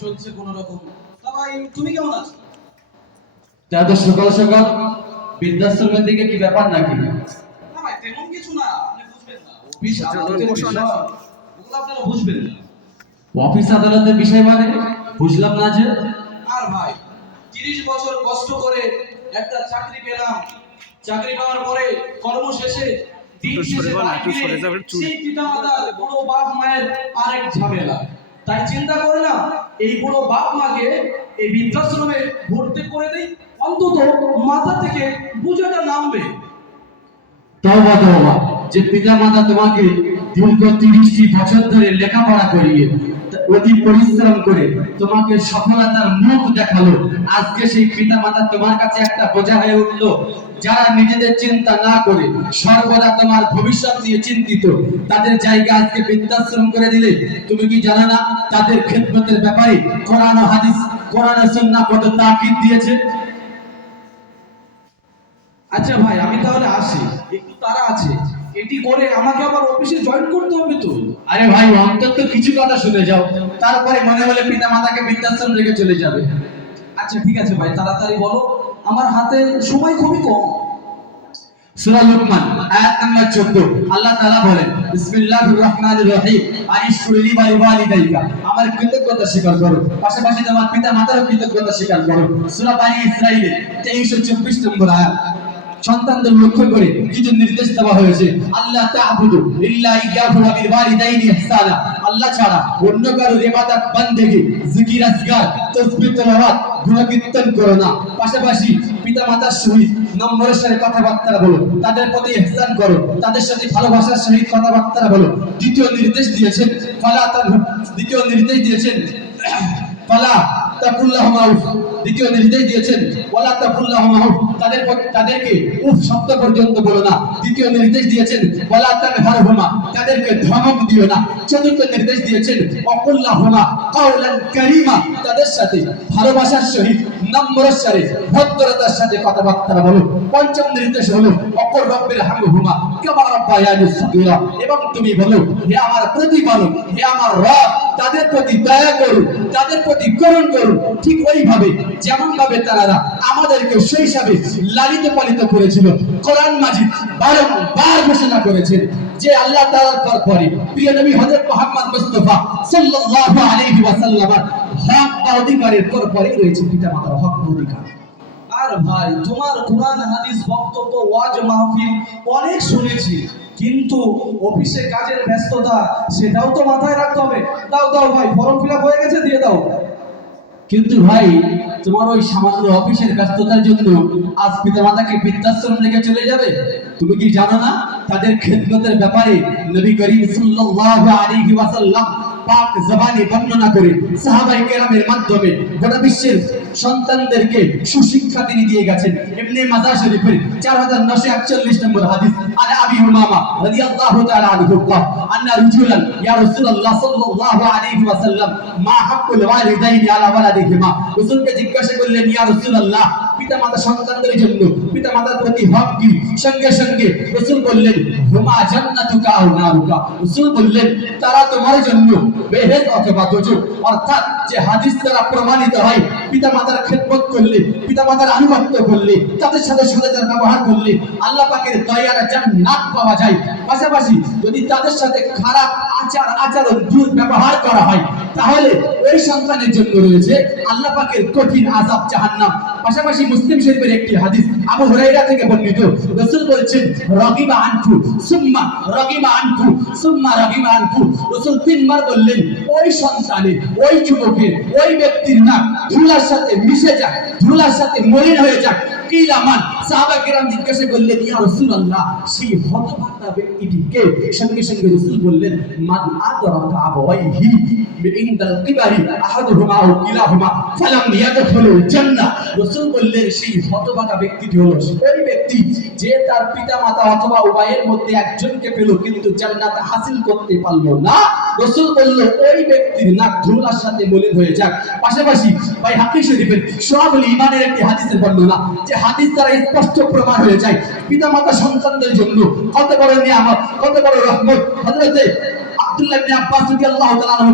চলছে কোন রকম। সবাই তুমি কেমন আছো? তা তো সকাল সকাল বৃদ্ধাশ্রমের দিকে কি ব্যাপার নাকি? না ভাই তেমন কিছু না আপনি বুঝবেন না। অফিস আদালতের বিষয়। ওগুলো আপনারা বুঝবেন না। অফিস আদালতের বিষয় মানে? বুঝলাম না যে। আর ভাই তিরিশ বছর কষ্ট করে একটা চাকরি পেলাম। চাকরি পাওয়ার পরে কর্ম শেষে দিন শেষে। সেই পিতামাতার বড় বাপ মায়ের আরেক ঝামেলা। তাই চিন্তা করে না, এই বুড়ো বাপ মাকে এই বৃদ্ধাশ্রমে ভর্তি করে দেই। অন্তত মাথা থেকে বুঝাটা নামবে। তবা তবা যে পিতা মাতা তোমাকে দীর্ঘ তিরিশটি বছর ধরে লেখাপড়া করিয়ে অতি পরিশ্রম করে তোমাকে সফলতার মুখ দেখাল। আজকে সেই পিতা মাতা তোমার কাছে একটা বোঝা হয়ে উঠল, যারা নিজেদের চিন্তা না করে সর্বদা তোমার ভবিষ্যৎ নিয়ে চিন্তিত। তাদের জায়গা আজকে বৃদ্ধাশ্রম করে দিলে। তুমি কি জানো না, তাদের খেদমতের ব্যাপারে কোরআন হাদিস, কোরআন ও সুন্নাহ কত তাকিদ দিয়েছে? আচ্ছা ভাই, আমি তাহলে আসি। একটু তারা আছে। এটি করে আমাকে আবার অফিসে জয়েন করতে হবে তো। আরে ভাই অন্তত কিছু কথা শুনে যাও। তারপরে মনে হলে পিতা মাতাকে বৃদ্ধাশ্রম রেখে চলে যাবে। আচ্ছা ঠিক আছে ভাই তাড়াতাড়ি বলো। আমার হাতে সময় খুবই কম। সূরা লুকমান আয়াত নাম্বার 14 আল্লাহ তাআলা বলেন বিসমিল্লাহির রহমানির রহিম আনিশকুরলি ওয়া লিওয়ালিদাইকা আমার কৃতজ্ঞতা স্বীকার করো। পাশাপাশি তোমার পিতা মাতারও কৃতজ্ঞতা স্বীকার করো। সূরা বানি ইসরাঈলের 23 ও 24 নম্বর আয়াত। সন্তানদের লক্ষ্য করে কিছু নির্দেশ দেওয়া হয়েছে। আল্লাহ তা'বুদু ইল্লা ইয়াহু ওয়া বিল ওয়ালিদাইনি ইহসানা। আল্লাহ ছাড়া অন্য কারও ইবাদত বন্দেগি, জিকির আসগার তাসবিহ, তেলাওয়াত, গুণকীর্তন করো না। পাশাপাশি পিতা মাতার সহিত নম্বরের সাথে কথাবার্তা বলো। তাদের প্রতি ইহসান করো। তাদের সাথে ভালোবাসার সহিত কথাবার্তা বলো। দ্বিতীয় নির্দেশ দিয়েছেন, ফালা তানহু দ্বিতীয় নির্দেশ দিয়েছেন, ফালা তাকুল্লাহুমা উফ দ্বিতীয় নির্দেশ দিয়েছেন, ওয়ালা তাকুল্লাহুমা উফ তাদের তাদেরকে উফ শব্দ পর্যন্ত বলো না। দ্বিতীয় নির্দেশ দিয়েছেন, ওয়ালা তানহারহুমা তাদেরকে ধমক দিও না। চতুর্থ নির্দেশ দিয়েছেন অকুল্লাহুমা কাওলান কারীমা তাদের সাথে ভালোবাসার সহিত নম্রের সাথে ভদ্রতার সাথে কথাবার্তা বলো। পঞ্চম নির্দেশ হলো, অকর রব্বির হামহুমা কামা রাব্বায়ানি সগীরা এবং তুমি বলো, হে আমার প্রতিপালক, হে আমার রব, তাদের প্রতি দয়া করুন, তাদের প্রতি করুণ করুন ঠিক ওইভাবে যেমন ভাবে তারা আমাদেরকে শৈশবে লালিত পালিত করেছিল। কোরআন মাজিদ বারংবার ঘোষণা করেছেন যে আল্লাহ তাআলার পরে প্রিয় নবী হযরত মুহাম্মদ মুস্তাফা সাল্লাল্লাহু আলাইহি ওয়াসাল্লাম হক বা অধিকারের পর পরেই রয়েছে পিতামাতার হক অধিকার। আর ভাই, তোমার কোরআন, হাদিস, বক্তব্য, ওয়াজ, মাহফিল অনেক শুনেছি, কিন্তু অফিসে কাজের ব্যস্ততা, সেটাও তো মাথায় রাখতে হবে। দাও দাও ভাই, ফর্ম ফিল হয়ে গেছে, দিয়ে দাও। কিন্তু ভাই, তোমার ওই সামান্য অফিসের ব্যস্ততার জন্য আজ পিতা মাতাকে বৃদ্ধাশ্রম রেখে চলে যাবে? তুমি কি জানো না? তাদের খেদমতের ব্যাপারে নবী করিম সাল্লাল্লাহু আলাইহি ওয়াসাল্লাম পাক জবানে বর্ণনা করে সাহাবাই কেরামের মাধ্যমে গোটা বিশ্বের সন্তানদেরকে সুশিক্ষা তিনি দিয়ে গেছেন এমনি মাজার শরীফের চার হাজার নশো একচল্লিশ নম্বর হাদিস আর আবি হুমামা রাদিয়াল্লাহু তাআলা আনহু قال أن رجلا يا رسول الله صلى الله عليه وسلم ما حق الوالدين على ولدهما রাসূলকে জিজ্ঞাসা করলেন ইয়া রাসূলুল্লাহ পিতামাতা সন্তানদের জন্য পিতামাতার প্রতি হক কি সঙ্গে সঙ্গে রাসূল বললেন হুমা জান্নাতুকা আও নারুকা রাসূল বললেন তারা তোমার জন্য বেহেশত অথবা অর্থাৎ যে হাদিস দ্বারা প্রমাণিত হয়, পিতামাতার খেদমত করলে, পিতামাতার আনুগত্য করলে, তাদের সাথে সদাচার ব্যবহার করলে আল্লাহ পাকের দয়ার পাওয়া যায়। পাশাপাশি যদি তাদের সাথে খারাপ আচার, আচরণ দুর্ব্যবহার করা হয়, তাহলে ওই সন্তানের জন্য রয়েছে আল্লাহ পাকের কঠিন আজাব জাহান্নাম। পাশাপাশি মুসলিম শরীফের একটি হাদিস আবু হুরাইরা থেকে বর্ণিত। রাসূল বলছেন, রাগিবা আনকু সুম্মা, রাগিবা আনকু সুম্মা, রাগিবা আনকু রাসূল তিনবার বললেন, ওই সন্তানের ওই যুবকের, ওই ব্যক্তির নাম ধুলার সাথে মিশে যাক, ধুলার সাথে মলিন হয়ে যাক। সেই সেই ব্যক্তিটি হলো ওই ব্যক্তি যে তার অথবা উভয়ের মধ্যে একজনকে পেল, কিন্তু জান্নাত হাসিল করতে পারল না। রাসূল বলল, ওই ব্যক্তির নাক সাথে মলিন হয়ে যাক। পাশাপাশি ভাই হাদিস শরীফের সব ইমানের একটি হাদিসের বর্ণনা যে হাদিস দ্বারা স্পষ্ট প্রমাণ হয়ে যায়। পিতামাতা সন্তানদের জন্য কত বড় নিয়ামত, কত বড় রহমত। হজরতে আব্দুল্লাহ আব্বাস রাদিয়াল্লাহু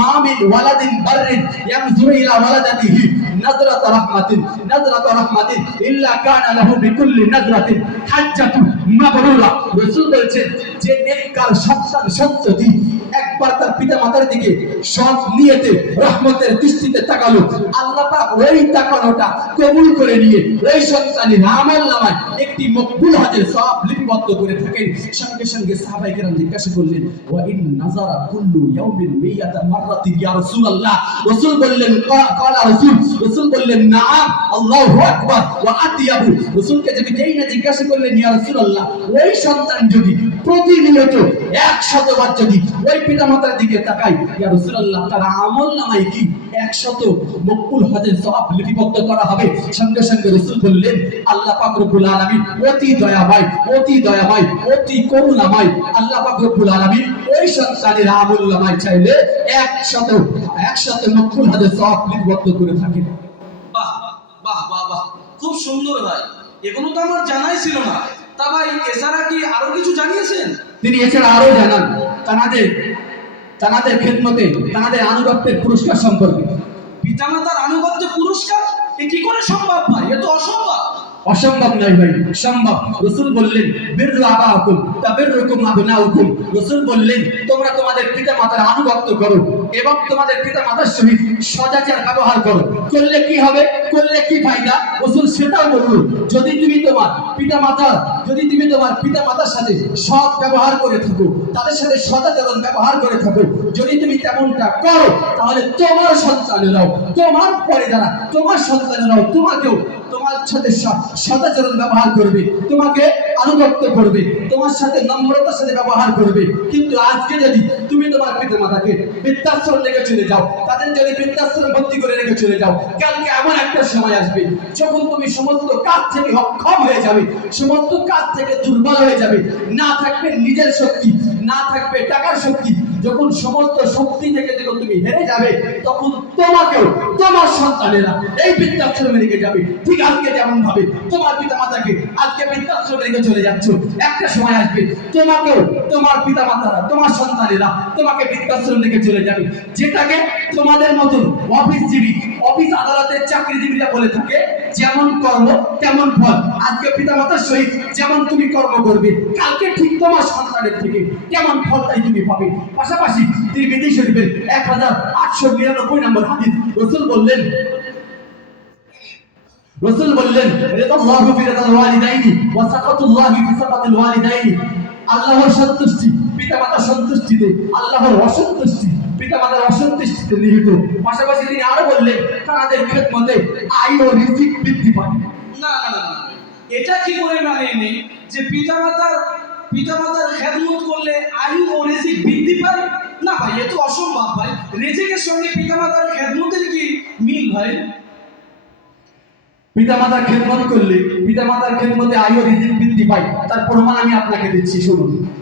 মা ওয়ালাদিন বাররিন ইয়ামজুরু ইলা ওয়ালাদাতিহি। নাজরাত রাহমাতিন নাজরাত রাহমাতিন, ইল্লা কানা লাহু বিকুল্লি নাজরাতিন, হাজ্জাতু মাবরুরা রাসূল বলছেন, যে নেককার সন্তান সন্ততি একবার তার পিতা মাতার দিকে সৎ নিয়েতে, রহমতের দৃষ্টিতে তাকালো, আল্লাহ পাক ওই তাকানোটা কবুল করে নিয়ে, ওই সন্তানের আমল নামায় একটি মকবুল হজের সব লিপিবদ্ধ করে থাকেন। সঙ্গে সঙ্গে সাহাবাই কেরাম জিজ্ঞাসা করলেন, ওয়া ইন নাজারা কুল্লু ইয়াউমিন মিয়াতা মাররাতিন ইয়া রাসূলুল্লাহ? রাসূল বললেন, কা- কালা রাসূল। রাসূল বললেন, না, আল্লাহ আকবার, ওয়া আতিয়াবু। রসুলকে যদি না জিজ্ঞাসা করলেন, ইয়া রাসূলুল্লাহ, ওই সন্তান যদি প্রতিনিয়ত 100 বার যদি ওই পিতামাতার দিকে তাকাই ইয়া রাসূলুল্লাহ, তার আমল নামায় কি? 100 মকবুল হজের সওয়াব লিপিবদ্ধ করা হবে। সঙ্গে সঙ্গে রাসূল বললেন আল্লাহ পাক রব্বুল আলামিন অতি দয়াময় অতি দয়াময় অতি করুণাময়। আল্লাহ পাক রব্বুল আলামিন ওই সন্তানের আমল নামায় চাইলে 100 100 মকবুল হজের সওয়াব লিপিবদ্ধ করে থাকেন। বাহ বাহ বাহ বাহ। খুব সুন্দর ভাই। এগুলো তো আমার জানাই ছিল না। তা ভাই এছাড়া কি আরও কিছু জানিয়েছেন? তিনি এছাড়া আরও জানান। তানাদের তানাদের খেদমতে তাদের আনুগত্যের পুরস্কার সম্পর্কে। পিতামাতার আনুগত্য পুরস্কার? এ কি করে সম্ভব ভাই? এ তো অসম্ভব। অসম্ভব নয় ভাই সম্ভব। রসুল বললেন বেরলো আবা হুকুম তা বের রকম আবে না হুকুম রসুল বললেন তোমরা তোমাদের পিতা মাতার আনুগত্য করো। এবং তোমাদের পিতা মাতার সহিত সদাচার ব্যবহার করো। করলে কি হবে? করলে কি ফায়দা? রসুল সেটাও বলল। যদি তুমি তোমার পিতা মাতার যদি তুমি তোমার পিতা মাতার সাথে সৎ ব্যবহার করে থাকো, তাদের সাথে সদাচরণ ব্যবহার করে থাকো, যদি তুমি তেমনটা করো, তাহলে তোমার সন্তানেরাও তোমার পরে যারা তোমার সন্তানেরাও তোমাকেও তোমার সাথে সদাচরণ ব্যবহার করবে। তোমাকে আনুগত্য করবে, তোমার সাথে নম্রতার সাথে ব্যবহার করবে। কিন্তু আজকে যদি তুমি তোমার পিতা মাতাকে বৃদ্ধাশ্রম রেখে চলে যাও, তাদের যদি বৃদ্ধাশ্রম ভর্তি করে রেখে চলে যাও, কালকে এমন একটা সময় আসবে, যখন তুমি সমস্ত কাজ থেকে অক্ষম হয়ে যাবে, সমস্ত কাজ থেকে দুর্বল হয়ে যাবে। না থাকবে নিজের শক্তি, না থাকবে টাকার শক্তি যখন সমস্ত শক্তি থেকে যখন তুমি হেরে যাবে, তখন তোমাকেও, তোমার সন্তানেরা এই বৃদ্ধাশ্রমে রেখে যাবে। ঠিক আজকে যেমন ভাবে তোমার পিতা মাতাকে আজকে বৃদ্ধাশ্রমে রেখে চলে যাচ্ছ, একটা সময় আসবে, তোমাকেও, তোমার পিতা মাতারা তোমার সন্তানেরা তোমাকে বৃদ্ধাশ্রম রেখে চলে যাবে। যেটাকে তোমাদের মতন অফিসজীবী অফিস আদালতের চাকরিজীবীরা বলে থাকে যেমন কর্ম, তেমন ফল। আজকে পিতা মাতার সহিত যেমন তুমি কর্ম করবে, কালকে ঠিক তোমার সন্তানের থেকে কেমন ফলটাই তুমি পাবে। পাশাপাশি তিরমিজি শরীফের এক হাজার আটশো নিরানব্বই নম্বর হাদিস। রসুল বললেন রসুল বললেন, রিদাল্লাহু ফি রিদাল ওয়ালিদাইনি ওয়া সাকাতুল্লাহি ফি সাকাতিল ওয়ালিদাইনি। আল্লাহর সন্তুষ্টি, পিতামাতার সন্তুষ্টিতে আল্লাহর অসন্তুষ্টি। পিতামাতার অসন্তুষ্টিতে নিহিত। পাশাপাশি তিনি আরও বললেন তাদের খেদমতে আয় ও রিজিক বৃদ্ধি পায়। না না। এটা কি করে মানে নেই যে পিতামাতার পিতামাতার খেদমত করলে আয়ু ও রেজিক বৃদ্ধি পায়? না ভাই এ তো অসম্ভব ভাই। রেজিকের সঙ্গে পিতামাতার খেদমতের কি মিল ভাই? পিতামাতার খেদমত করলে পিতামাতার খেদমতে আয় রিজিক বৃদ্ধি পায়। তার প্রমাণ আমি আপনাকে দিচ্ছি শুনুন।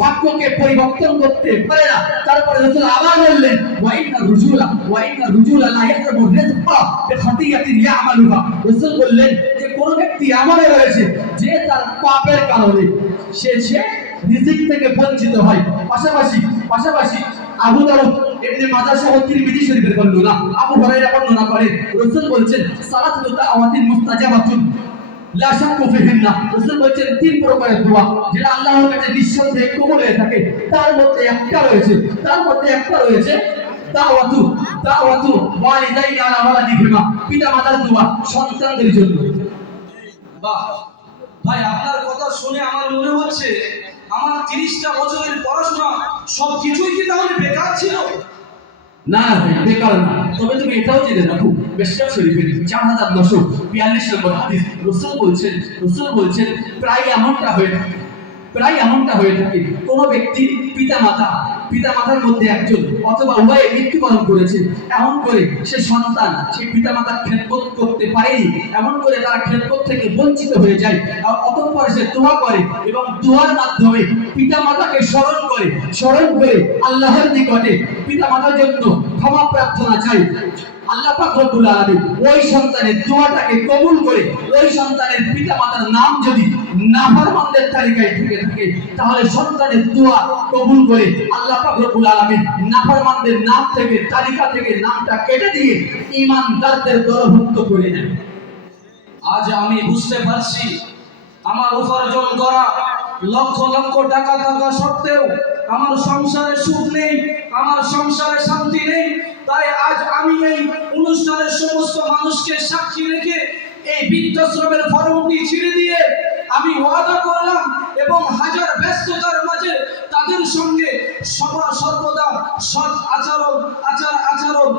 ভাগ্যকে পরিবর্তন করতে পারে না। তারপরে রাসূল আবার বললেন, ওয়া ইন্না রুজুলা, ওয়া ইন্না রুজুলা লা রিজকা ইয়ামালুহা বললেন, যে কোন ব্যক্তি রয়েছে, যে তার পাপের কারণে সে সে রিজিক থেকে বঞ্চিত হয়। পাশাপাশি পাশাপাশি আবু দাউদ সহ শরীফের বর্ণনা, আবু বর্ণনা করেন। রাসূল বলছেন মুস্তাজাবাতুন। লা শাক্কু রাসূল বলছেন, তিন প্রকারের যেটা হয়ে থাকে। তার মধ্যে একটা রয়েছে, তার মধ্যে একটা রয়েছে সন্তানদের জন্য। বাহ, ভাই, আপনার কথা শুনে আমার মনে হচ্ছে, আমার তিরিশটা বছরের পড়াশোনা সব কিছুই কি তাহলে বেকার ছিল? না, বেকার না। তবে তুমি এটাও জেনে রাখো বেশকার শরীফের নম্বর হাদিস বলছেন বলছেন, প্রায় এমনটা প্রায় এমনটা থাকে ব্যক্তি মধ্যে একজন অথবা উভয়ে মৃত্যুবরণ করেছে, এমন করে সে সন্তান সেই পিতা মাতার খেদমত করতে পারেনি, এমন করে তারা খেদমত থেকে বঞ্চিত হয়ে যায় অতঃপর সে দোয়া করে এবং দোয়ার মাধ্যমে পিতা মাতাকে স্মরণ করে স্মরণ করে আল্লাহর নিকটে পিতা মাতার জন্য ক্ষমা প্রার্থনা চাই। আল্লাহ পাক রব্বুল ওই সন্তানের দোয়াটাকে কবুল করে ওই সন্তানের পিতামাতার নাম যদি নাফরমানদের তালিকায় থেকে থাকে, তাহলে সন্তানের দোয়া কবুল করে আল্লাহ পাক রব্বুল আলামিন নাফরমানদের নাম থেকে, তালিকা থেকে নামটা কেটে দিয়ে ঈমানদারদের দলভুক্ত করে নেন আজ আমি বুঝতে পারছি, আমার উপার্জন করা লক্ষ লক্ষ টাকা থাকা সত্ত্বেও আমার সংসারে সুখ নেই, আমার সংসারে শান্তি নেই, তাই আজ আমি এই অনুষ্ঠানের সমস্ত মানুষকে সাক্ষী রেখে এই বৃদ্ধাশ্রমের ফরমটি ছিঁড়ে দিয়ে আমি ওয়াদা করলাম এবং হাজার ব্যস্ততার মাঝে তাদের সঙ্গে সভা, সর্বদা সৎ আচরণ, আচার আচরণ,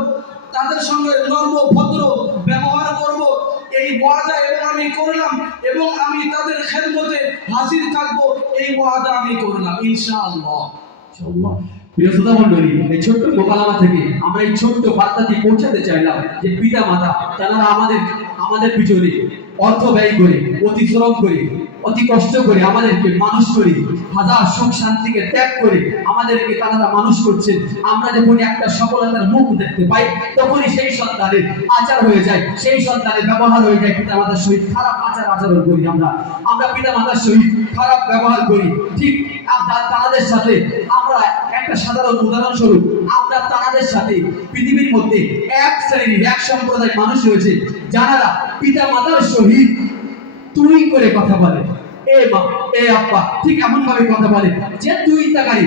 তাদের সঙ্গে নর্ম ভদ্র ব্যবহার করব। এই ওয়াদা এবং আমি করলাম এবং আমি তাদের খেদমতে হাজির থাকব, এই ওয়াদা আমি করলাম, ইনশাআল্লাহ ইনশাআল্লাহ। মণ্ডলী এই ছোট্ট মোকালামা থেকে আমরা এই ছোট্ট বার্তাটি পৌঁছাতে চাইলাম যে পিতা মাতা তারা আমাদের আমাদের পিছনে অর্থ ব্যয় করে অতি শ্রম করে অতি কষ্ট করে আমাদেরকে মানুষ করে, হাজার সুখ শান্তিকে ত্যাগ করে আমাদেরকে তারা মানুষ করছেন আমরা যখন একটা সফলতার মুখ দেখতে পাই, তখনই সেই সন্তানের আচার হয়ে যায়, সেই সন্তানের ব্যবহার হয়ে যায় পিতা মাতার সহিত খারাপ আচার আচরণ করি আমরা। আমরা পিতা মাতার সহিত খারাপ ব্যবহার করি। ঠিক তাদের সাথে আমরা একটা সাধারণ উদাহরণস্বরূপ, আমরা তাদের সাথে পৃথিবীর মধ্যে এক শ্রেণির, এক সম্প্রদায়ের মানুষ রয়েছে যারা পিতা মাতার সহিত তুই করে কথা বলে। এ মা এ আব্বা ঠিক এমন ভাবে কথা বলে যে তুই তাকারি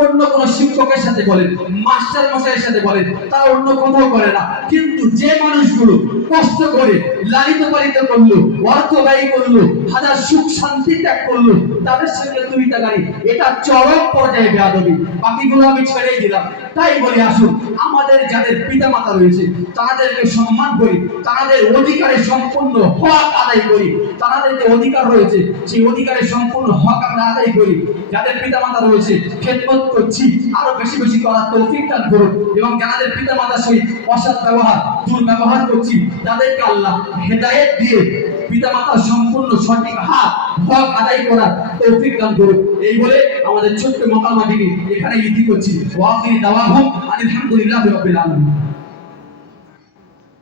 অন্য কোন শিক্ষকের সাথে বলেন, মাস্টার মশাইয়ের সাথে বলেন, তারা অন্য কোথাও করে না। কিন্তু যে মানুষগুলো কষ্ট করে, লালিত পালিত করল অর্থ ব্যয় করল, হাজার সুখ শান্তি ত্যাগ করল, তাদের সঙ্গে তুই তাকারি এটা চরম পর্যায়ে বেয়াদবি। বাকিগুলো আমি ছেড়েই দিলাম। তাই বলে, আসুন, আমাদের যাদের পিতা মাতা রয়েছে, তাদেরকে সম্মান করি, তাদের অধিকারে সম্পূর্ণ হক আদায় করি। তাদের যে অধিকার রয়েছে, সেই অধিকারের সম্পূর্ণ হক আমরা আদায় করি। যাদের পিতা মাতা রয়েছে, খেদমত করছি, আরও বেশি বেশি করার তৌফিক দান করুন এবং যাদের পিতা মাতার সহিত অসৎ ব্যবহার, দুর্ব্যবহার করছি, তাদেরকে আল্লাহ হেদায়েত দিয়ে পিতা মাতার সম্পূর্ণ সঠিক হাত, হক আদায় করার তৌফিক দান করুন। এই বলে আমাদের ছোট্ট মকালমাটিকে এখানে ইতি করছি। ওয়াকিল দাওয়া হোক আলহামদুলিল্লাহি রাব্বিল আলামিন।